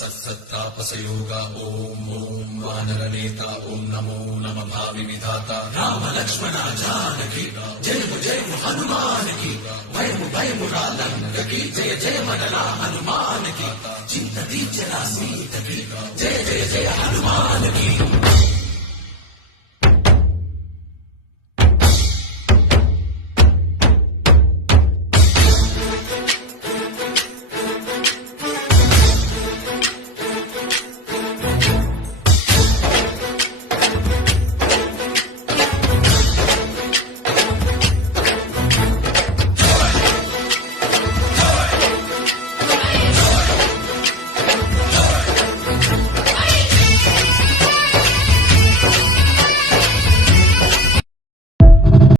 సత్సత్తాపసయోగ ఓం ఓం వానరనేత ఓం నమో నమ భావి విధాత రామ లక్ష్మణ జానకి జయము జయము హనుమానికి భయము భయము రాలంకకి జయ జయ మనలా హనుమానికి చింత దీర్చరా సీతకి జయ జయ జయ హనుమానికి